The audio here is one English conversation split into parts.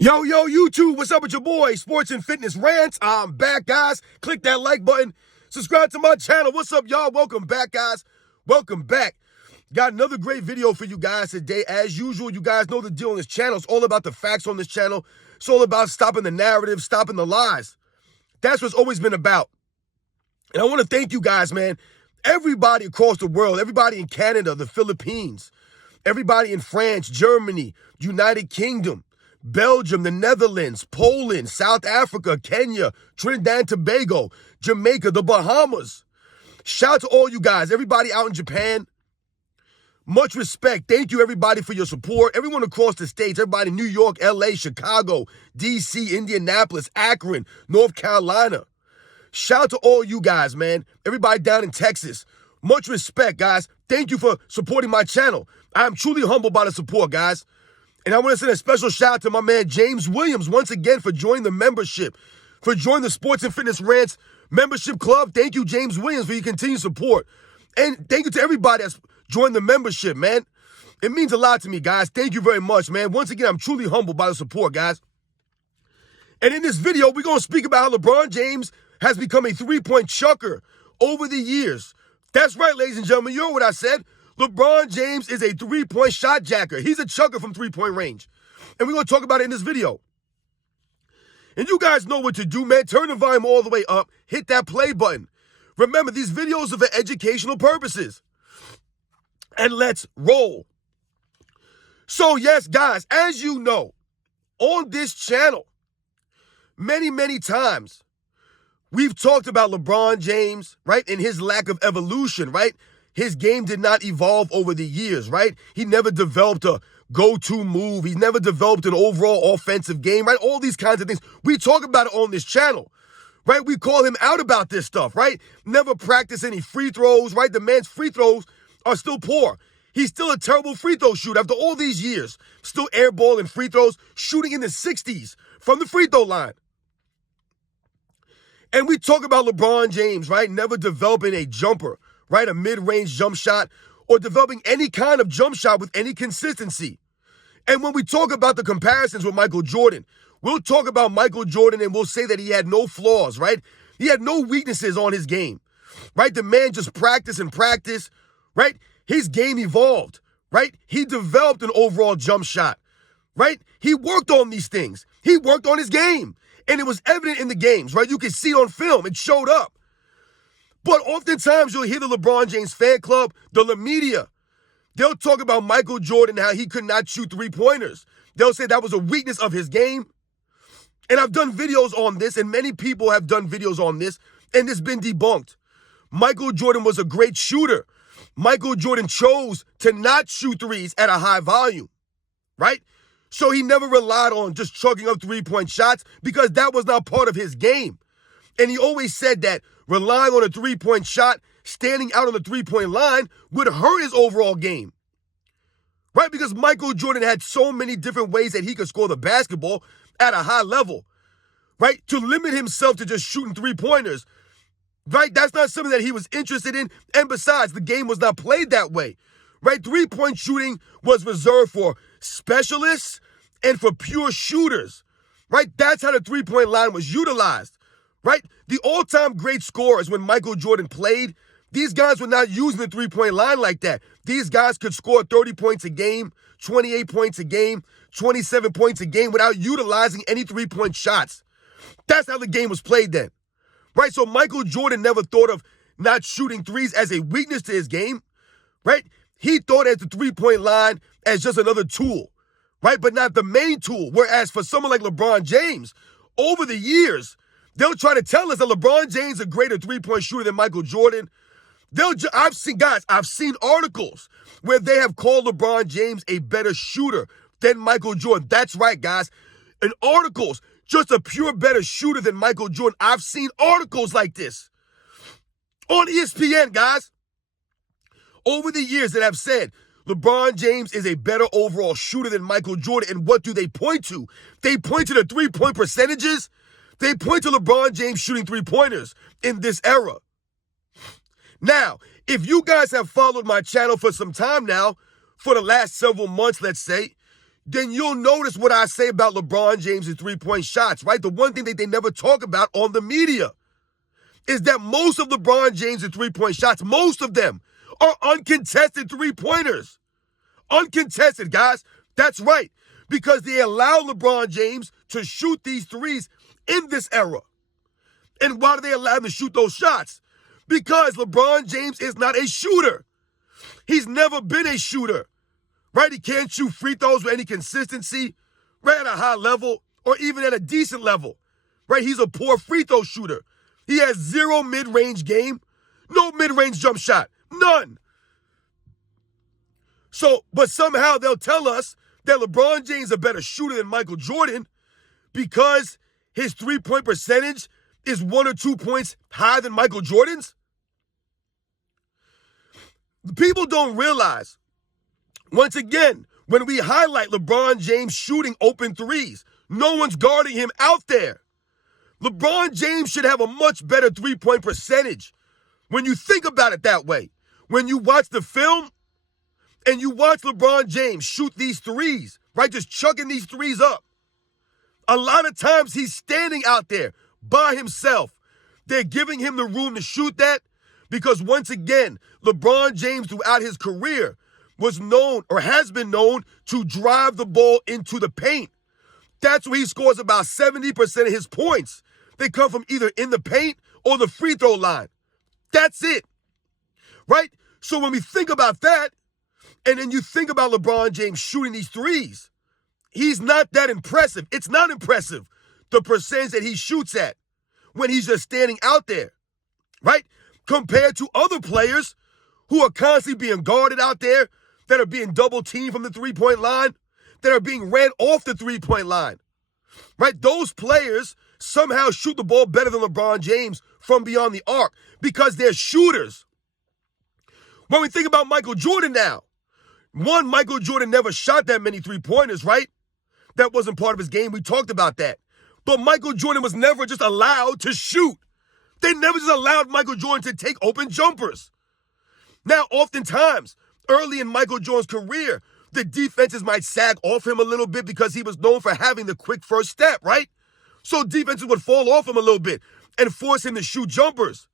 Yo, YouTube, what's up with your boy? Sports and Fitness Rants. I'm back, guys. Click that like button. Subscribe to my channel. What's up, y'all? Welcome back, guys. Welcome back. Got another great video for you guys today. As usual, you guys know the deal on this channel. It's all about the facts on this channel. It's all about stopping the narrative, stopping the lies. That's what's always been about. And I want to thank you guys, man. Everybody across the world, everybody in Canada, the Philippines, everybody in France, Germany, United Kingdom, Belgium, the Netherlands, Poland, South Africa, Kenya, Trinidad and Tobago, Jamaica, the Bahamas. Shout out to all you guys, everybody out in Japan. Much respect. Thank you, everybody, for your support. Everyone across the states, everybody in New York, LA, Chicago, DC, Indianapolis, Akron, North Carolina. Shout out to all you guys, man. Everybody down in Texas. Much respect, guys. Thank you for supporting my channel. I am truly humbled by the support, guys. And I want to send a special shout out to my man James Williams once again for joining the membership, for joining the Sports and Fitness Rants membership club. Thank you, James Williams, for your continued support. And thank you to everybody that's joined the membership, man. It means a lot to me, guys. Thank you very much, man. Once again, I'm truly humbled by the support, guys. And in this video, we're going to speak about how LeBron James has become a three-point chucker over the years. That's right, ladies and gentlemen. You heard what I said. LeBron James is a three-point shot jacker. He's a chucker from three-point range. And we're going to talk about it in this video. And you guys know what to do, man. Turn the volume all the way up. Hit that play button. Remember, these videos are for educational purposes. And let's roll. So, yes, guys, as you know, on this channel, many times, we've talked about LeBron James, right, and his lack of evolution, right? His game did not evolve over the years, right? He never developed a go-to move. He's never developed an overall offensive game, right? All these kinds of things. We talk about it on this channel, right? We call him out about this stuff, right? Never practice any free throws, right? The man's free throws are still poor. He's still a terrible free throw shooter after all these years. Still airballing free throws, shooting in the 60s from the free throw line. And we talk about LeBron James, right? Never developing a jumper, right? A mid-range jump shot or developing any kind of jump shot with any consistency. And when we talk about the comparisons with Michael Jordan, we'll talk about Michael Jordan and we'll say that he had no flaws, right? He had no weaknesses on his game, right? The man just practiced and practiced, right? His game evolved, right? He developed an overall jump shot, right? He worked on these things. He worked on his game. And it was evident in the games, right? You could see it on film. It showed up. But oftentimes you'll hear the LeBron James fan club, the media, they'll talk about Michael Jordan, how he could not shoot three-pointers. They'll say that was a weakness of his game. And I've done videos on this, and many people have done videos on this, and it's been debunked. Michael Jordan was a great shooter. Michael Jordan chose to not shoot threes at a high volume, right? So he never relied on just chucking up three-point shots because that was not part of his game. And he always said that relying on a three-point shot, standing out on the three-point line would hurt his overall game, right? Because Michael Jordan had so many different ways that he could score the basketball at a high level, right? To limit himself to just shooting three-pointers, right? That's not something that he was interested in. And besides, the game was not played that way, right? Three-point shooting was reserved for specialists and for pure shooters, right? That's how the three-point line was utilized, right? The all-time great scorers when Michael Jordan played, these guys were not using the three-point line like that. These guys could score 30 points a game, 28 points a game, 27 points a game without utilizing any three-point shots. That's how the game was played then, right? So Michael Jordan never thought of not shooting threes as a weakness to his game, right? He thought of the three-point line as just another tool, right? But not the main tool. Whereas for someone like LeBron James, over the years, they'll try to tell us that LeBron James is a greater three-point shooter than Michael Jordan. I've seen articles where they have called LeBron James a better shooter than Michael Jordan. That's right, guys. In articles, just a pure better shooter than Michael Jordan. I've seen articles like this on ESPN, guys, over the years that have said LeBron James is a better overall shooter than Michael Jordan. And what do they point to? They point to the three-point percentages. They point to LeBron James shooting three-pointers in this era. Now, if you guys have followed my channel for some time now, for the last several months, let's say, then you'll notice what I say about LeBron James' three-point shots, right? The one thing that they never talk about on the media is that most of LeBron James' three-point shots, most of them, are uncontested three-pointers. Uncontested, guys. That's right. Because they allow LeBron James to shoot these threes in this era. And why do they allow him to shoot those shots? Because LeBron James is not a shooter. He's never been a shooter, right? He can't shoot free throws with any consistency, right, at a high level or even at a decent level, right? He's a poor free throw shooter. He has zero mid-range game, no mid-range jump shot, none. So, but somehow they'll tell us that LeBron James is a better shooter than Michael Jordan because his three-point percentage is 1 or 2 points higher than Michael Jordan's. People don't realize, once again, when we highlight LeBron James shooting open threes, no one's guarding him out there. LeBron James should have a much better three-point percentage when you think about it that way. When you watch the film and you watch LeBron James shoot these threes, right, just chucking these threes up, a lot of times he's standing out there by himself. They're giving him the room to shoot that because, once again, LeBron James throughout his career was known or has been known to drive the ball into the paint. That's where he scores about 70% of his points. They come from either in the paint or the free throw line. That's it, right? So when we think about that, and then you think about LeBron James shooting these threes, he's not that impressive. It's not impressive, the percentage that he shoots at when he's just standing out there, right? Compared to other players who are constantly being guarded out there, that are being double-teamed from the three-point line, that are being ran off the three-point line, right? Those players somehow shoot the ball better than LeBron James from beyond the arc because they're shooters. When we think about Michael Jordan now, one, Michael Jordan never shot that many three-pointers, right? That wasn't part of his game. We talked about that. But Michael Jordan was never just allowed to shoot. They never just allowed Michael Jordan to take open jumpers. Now, oftentimes, early in Michael Jordan's career, the defenses might sag off him a little bit because he was known for having the quick first step, right? So defenses would fall off him a little bit and force him to shoot jumpers.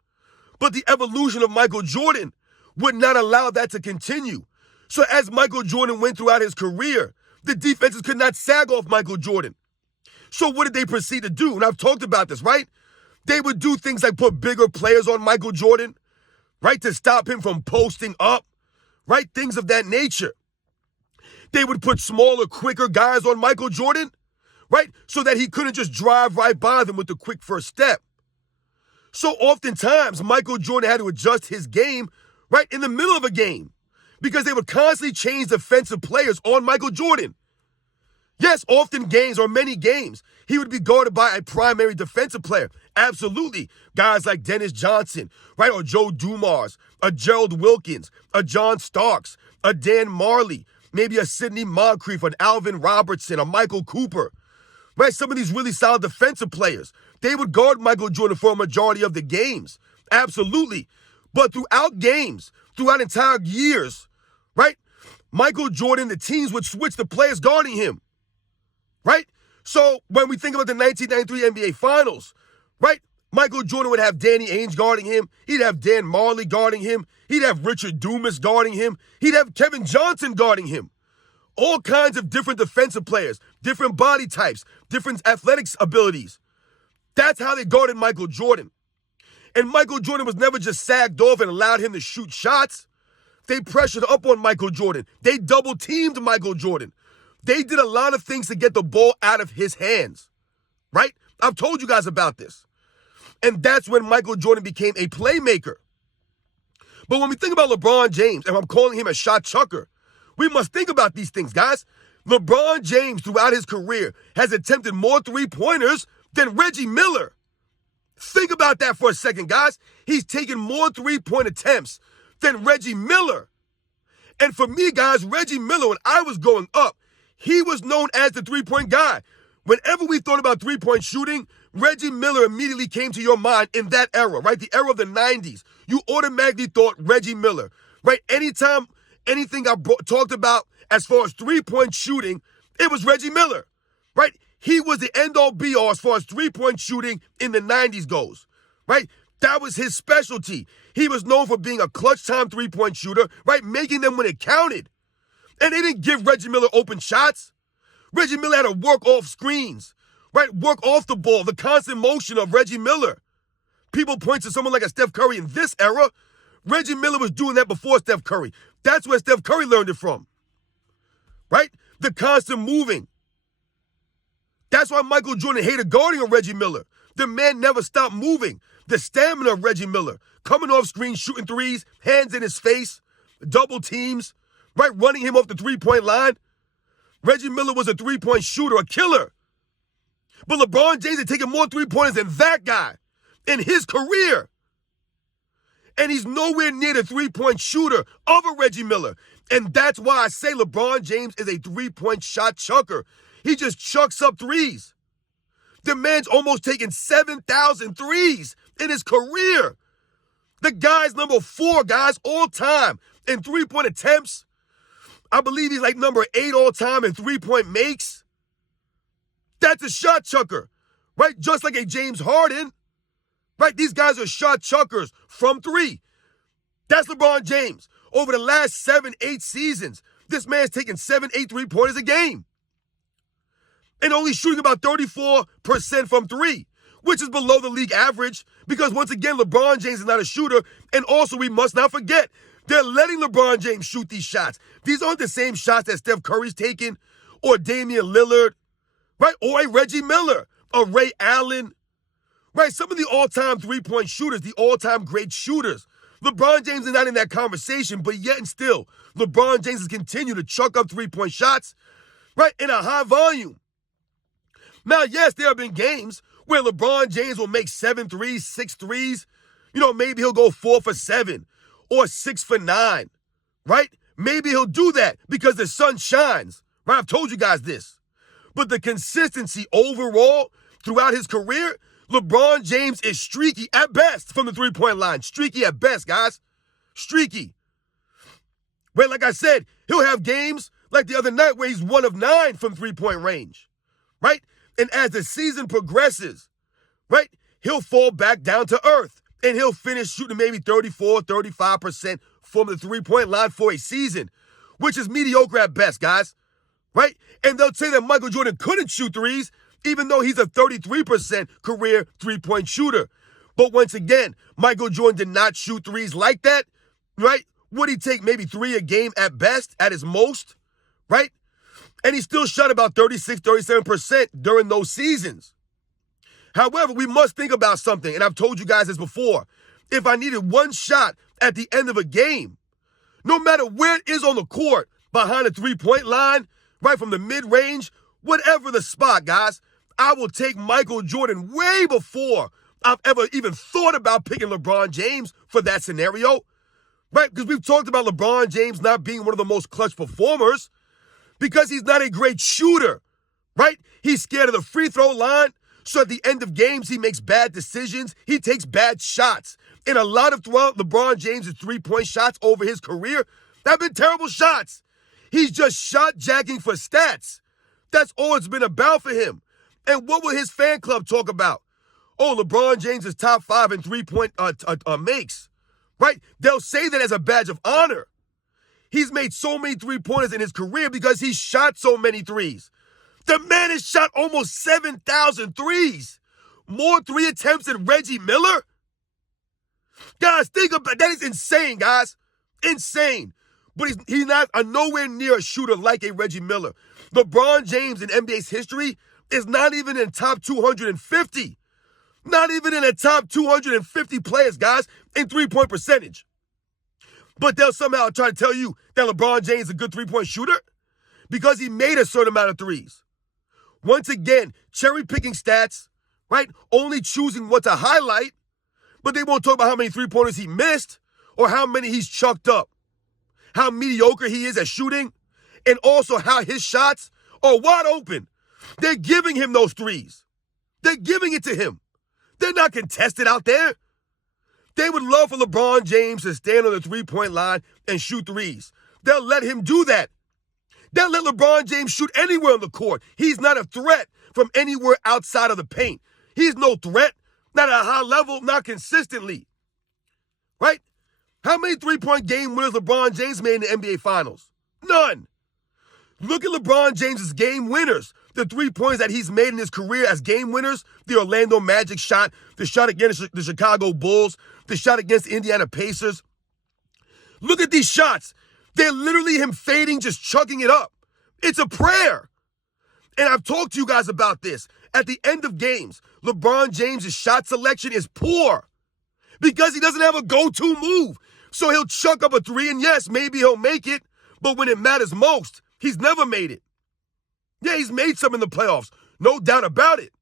But the evolution of Michael Jordan would not allow that to continue. So as Michael Jordan went throughout his career, the defenses could not sag off Michael Jordan. So what did they proceed to do? And I've talked about this, right? They would do things like put bigger players on Michael Jordan, right, to stop him from posting up, right? Things of that nature. They would put smaller, quicker guys on Michael Jordan, right, so that he couldn't just drive right by them with the quick first step. So oftentimes, Michael Jordan had to adjust his game right in the middle of a game because they would constantly change defensive players on Michael Jordan. Yes, often games or many games, he would be guarded by a primary defensive player. Absolutely. Guys like Dennis Johnson, right, or Joe Dumars, a Gerald Wilkins, a John Starks, a Dan Marley, maybe a Sidney Moncrief, an Alvin Robertson, a Michael Cooper, right? Some of these really solid defensive players. They would guard Michael Jordan for a majority of the games. Absolutely. But throughout games, throughout entire years, right, Michael Jordan, the teams would switch the players guarding him, right? So when we think about the 1993 NBA Finals, right, Michael Jordan would have Danny Ainge guarding him. He'd have Dan Marley guarding him. He'd have Richard Dumas guarding him. He'd have Kevin Johnson guarding him. All kinds of different defensive players, different body types, different athletics abilities. That's how they guarded Michael Jordan. And Michael Jordan was never just sagged off and allowed him to shoot shots. They pressured up on Michael Jordan. They double-teamed Michael Jordan. They did a lot of things to get the ball out of his hands, right? I've told you guys about this. And that's when Michael Jordan became a playmaker. But when we think about LeBron James, and I'm calling him a shot chucker, we must think about these things, guys. LeBron James, throughout his career, has attempted more three-pointers than Reggie Miller. Think about that for a second, guys. He's taken more three-point attempts than Reggie Miller. And for me, guys, Reggie Miller, when I was growing up, he was known as the three-point guy. Whenever we thought about three-point shooting, Reggie Miller immediately came to your mind in that era, right? The era of the 90s. You automatically thought Reggie Miller, right? Anytime anything I talked about as far as three-point shooting, It was Reggie Miller, right? He was the end-all be-all as far as three-point shooting in the 90s goes, right? That was his specialty. He was known for being a clutch-time three-point shooter, right? Making them when it counted. And they didn't give Reggie Miller open shots. Reggie Miller had to work off screens, right? Work off the ball, the constant motion of Reggie Miller. People point to someone like a Steph Curry in this era. Reggie Miller was doing that before Steph Curry. That's where Steph Curry learned it from, right? The constant moving. That's why Michael Jordan hated guarding on Reggie Miller. The man never stopped moving. The stamina of Reggie Miller, coming off screen, shooting threes, hands in his face, double teams, right? Running him off the three-point line. Reggie Miller was a three-point shooter, a killer. But LeBron James had taken more three-pointers than that guy in his career. And he's nowhere near the three-point shooter of a Reggie Miller. And that's why I say LeBron James is a three-point shot chucker. He just chucks up threes. The man's almost taken 7,000 threes in his career. The guy's number 4, guys, all time in three-point attempts. I believe he's like number 8 all time in three-point makes. That's a shot chucker, right? Just like a James Harden, right? These guys are shot chuckers from 3. That's LeBron James. Over the last 7, 8 seasons, this man's taking 7, 8 three-pointers a game. And only shooting about 34% from 3, which is below the league average because, once again, LeBron James is not a shooter. And also, we must not forget, they're letting LeBron James shoot these shots. These aren't the same shots that Steph Curry's taking or Damian Lillard, right? Or a Reggie Miller, a Ray Allen, right? Some of the all-time three-point shooters, the all-time great shooters. LeBron James is not in that conversation, but yet and still, LeBron James has continued to chuck up three-point shots, right, in a high volume. Now, yes, there have been games where LeBron James will make 7 threes, 6 threes. You know, maybe he'll go 4 for 7 or 6 for 9, right? Maybe he'll do that because the sun shines, right? I've told you guys this. But the consistency overall throughout his career, LeBron James is streaky at best from the three-point line. Streaky at best, guys. Streaky. Well, like I said, he'll have games like the other night where he's 1 of 9 from three-point range, right? And as the season progresses, right, he'll fall back down to earth and he'll finish shooting maybe 34, 35% from the three-point line for a season, which is mediocre at best, guys, right? And they'll say that Michael Jordan couldn't shoot threes, even though he's a 33% career three-point shooter. But once again, Michael Jordan did not shoot threes like that, right? Would he take maybe 3 a game at best, at his most, right? And he still shot about 36, 37% during those seasons. However, we must think about something, and I've told you guys this before. If I needed one shot at the end of a game, no matter where it is on the court, behind the three-point line, right from the mid-range, whatever the spot, guys, I will take Michael Jordan way before I've ever even thought about picking LeBron James for that scenario, right? Because we've talked about LeBron James not being one of the most clutch performers, because he's not a great shooter, right? He's scared of the free throw line. So at the end of games, he makes bad decisions. He takes bad shots. And a lot of LeBron James' three-point shots over his career have been terrible shots. He's just shot jacking for stats. That's all it's been about for him. And what will his fan club talk about? Oh, LeBron James is top 5 in three-point makes, right? They'll say that as a badge of honor. He's made so many three-pointers in his career because he shot so many threes. The man has shot almost 7,000 threes. More 3 attempts than Reggie Miller? Guys, think about that. Is insane, guys. Insane. But he's not nowhere near a shooter like a Reggie Miller. LeBron James in NBA's history is not even in top 250. Not even in the top 250 players, guys, in three-point percentage. But they'll somehow try to tell you that LeBron James is a good three-point shooter because he made a certain amount of threes. Once again, cherry-picking stats, right? Only choosing what to highlight, but they won't talk about how many three-pointers he missed or how many he's chucked up, how mediocre he is at shooting, and also how his shots are wide open. They're giving him those threes. They're giving it to him. They're not contested out there. They would love for LeBron James to stand on the three-point line and shoot threes. They'll let him do that. They'll let LeBron James shoot anywhere on the court. He's not a threat from anywhere outside of the paint. He's no threat, not at a high level, not consistently. Right? How many three-point game winners LeBron James made in the NBA Finals? None. Look at LeBron James's game winners. The 3 points that he's made in his career as game winners, the Orlando Magic shot, the shot against the Chicago Bulls, the shot against the Indiana Pacers. Look at these shots. They're literally him fading, just chucking it up. It's a prayer. And I've talked to you guys about this. At the end of games, LeBron James' shot selection is poor because he doesn't have a go-to move. So he'll chuck up a three, and yes, maybe he'll make it, but when it matters most, he's never made it. Yeah, he's made some in the playoffs, no doubt about it.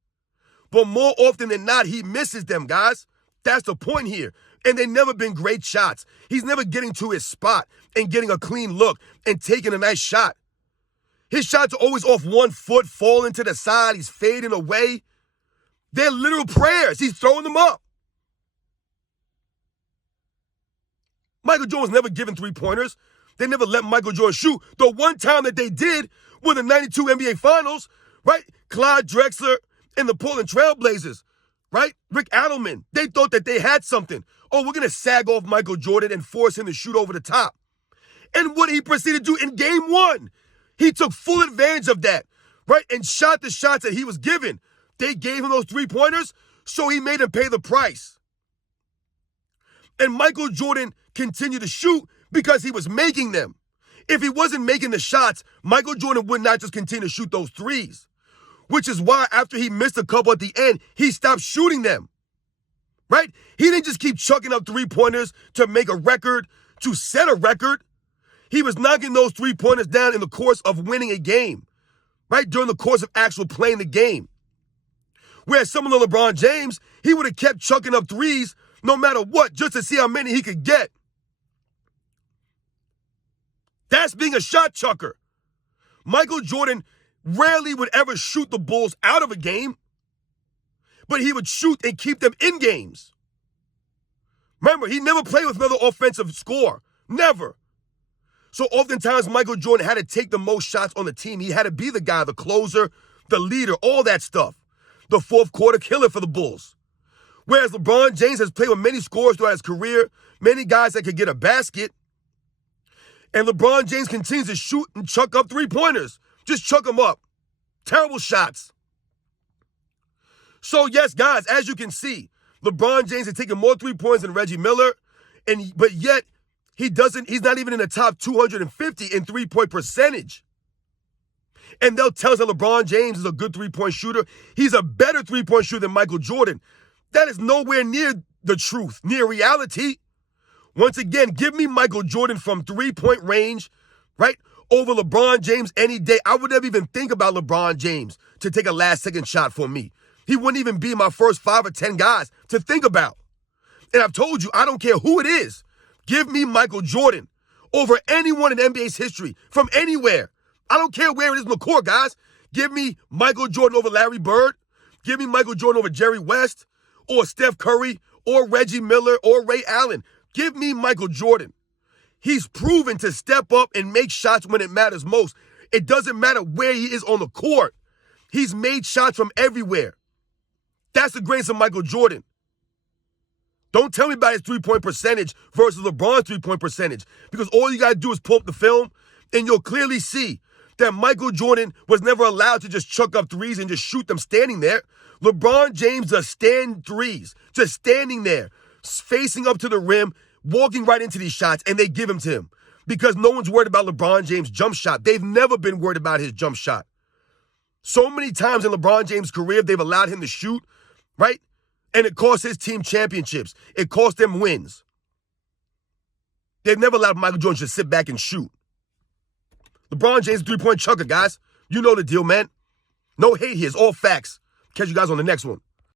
But more often than not, he misses them, guys. That's the point here. And they've never been great shots. He's never getting to his spot and getting a clean look and taking a nice shot. His shots are always off 1 foot, falling to the side. He's fading away. They're literal prayers. He's throwing them up. Michael Jordan's never given three-pointers. They never let Michael Jordan shoot. The one time that they did were the 92 NBA Finals, right? Clyde Drexler and the Portland Trailblazers, right? Rick Adelman. They thought that they had something. Oh, we're going to sag off Michael Jordan and force him to shoot over the top. And what he proceeded to do in game one, he took full advantage of that, right? And shot the shots that he was given. They gave him those three-pointers, so he made him pay the price. And Michael Jordan continued to shoot because he was making them. If he wasn't making the shots, Michael Jordan would not just continue to shoot those threes, which is why after he missed a couple at the end, he stopped shooting them, right? He didn't just keep chucking up three-pointers to make a record, to set a record. He was knocking those three-pointers down in the course of winning a game, right? During the course of actually playing the game. Whereas someone like LeBron James, he would have kept chucking up threes no matter what, just to see how many he could get. That's being a shot chucker. Michael Jordan rarely would ever shoot the Bulls out of a game, but he would shoot and keep them in games. Remember, he never played with another offensive score. Never. So oftentimes, Michael Jordan had to take the most shots on the team. He had to be the guy, the closer, the leader, all that stuff. The fourth quarter killer for the Bulls. Whereas LeBron James has played with many scorers throughout his career, many guys that could get a basket. And LeBron James continues to shoot and chuck up three-pointers. Just chuck them up. Terrible shots. So, yes, guys, as you can see, LeBron James has taken more three-pointers than Reggie Miller, but yet he's not even in the top 250 in three-point percentage. And they'll tell us that LeBron James is a good three-point shooter. He's a better three-point shooter than Michael Jordan. That is nowhere near the truth, near reality. Once again, give me Michael Jordan from three-point range, right, over LeBron James any day. I would never even think about LeBron James to take a last-second shot for me. He wouldn't even be my first 5 or 10 guys to think about. And I've told you, I don't care who it is. Give me Michael Jordan over anyone in NBA's history from anywhere. I don't care where it is in the court, guys. Give me Michael Jordan over Larry Bird. Give me Michael Jordan over Jerry West or Steph Curry or Reggie Miller or Ray Allen. Give me Michael Jordan. He's proven to step up and make shots when it matters most. It doesn't matter where he is on the court. He's made shots from everywhere. That's the greatness of Michael Jordan. Don't tell me about his three-point percentage versus LeBron's three-point percentage, because all you got to do is pull up the film and you'll clearly see that Michael Jordan was never allowed to just chuck up threes and just shoot them standing there. LeBron James does stand threes, just standing there, facing up to the rim, walking right into these shots, and they give them to him because no one's worried about LeBron James' jump shot. They've never been worried about his jump shot. So many times in LeBron James' career, they've allowed him to shoot, right? And it cost his team championships. It cost them wins. They've never allowed Michael Jordan to sit back and shoot. LeBron James, three-point chucker, guys. You know the deal, man. No hate here. It's all facts. Catch you guys on the next one.